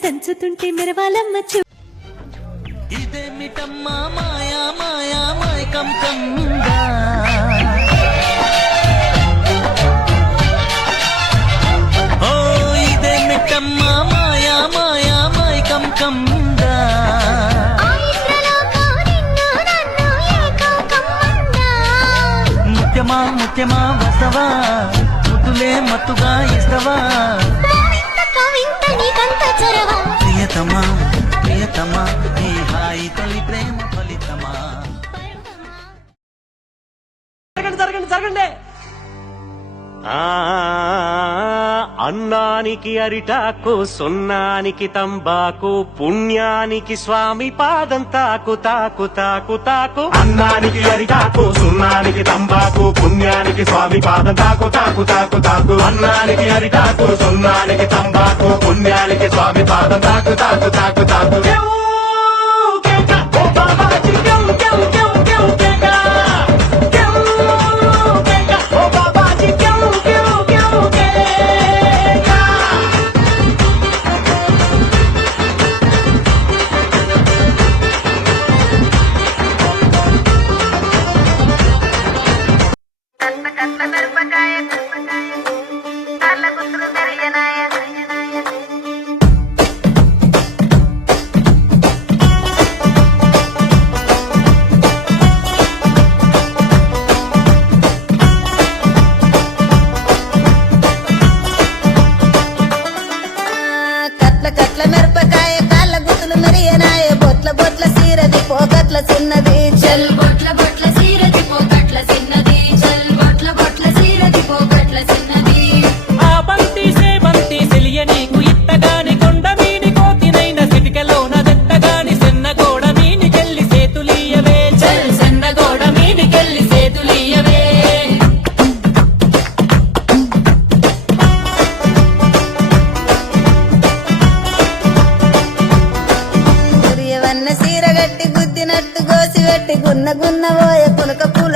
దంచుతుంటే మెరవాలమ్మ చూ ఇదేమిటమ్మా మాయా మాయా మైకం కమ్మిందా ఓ ఇదేమిటమ్మా మాయా మాయా మైకం కమ్మిందా ముత్యమా ముత్యమా వసవా ముద్దులే మత్తుగా ఇస్తవా ప్రియతమా ప్రియతమా ఈ హాయి తొలి ప్రేమ ఫలితమా జరగండి జరగండి అన్నానికి అరిటాకు సున్నానికి తంబాకు పుణ్యానికి స్వామి పాదం తాకు తాకు తాకు తాకు. అన్నానికి అరిటాకు సున్నానికి తంబాకు పుణ్యానికి స్వామి పాదం తాకు తాకు తాకు తాకు. అన్నానికి అరిటాకు సున్నానికి తంబాకు పుణ్యానికి స్వామి పాదం తాకు తాకు తాకు తాకు. కట్ల మిరపకాయ కాళ్ళ గుతులు మెరియనాయ బొట్ల బొట్ల సీరది పోకట్ల చిన్నది చల్ బొట్ల బొట్ల సీరది పోకట్ల చిన్నది చల్ బొట్ల బొట్ల సీరది పోకట్ల చిన్నది. ఆ బంతి సేబంతి సెలియ నీకు ఇత్తగాని కొండ మీని కోతినైన సిటికలోన దెత్తగాని సెన్నగోడ మీనికెళ్ళి సేతులీయవే చల్ సెన్నగోడ మీనికెళ్ళి సేతులీయవే. సూర్యవన్న సీరగట్టి గుద్దినట్టు గోసి పెట్టి గున్న గున్న పోయ పులక పూల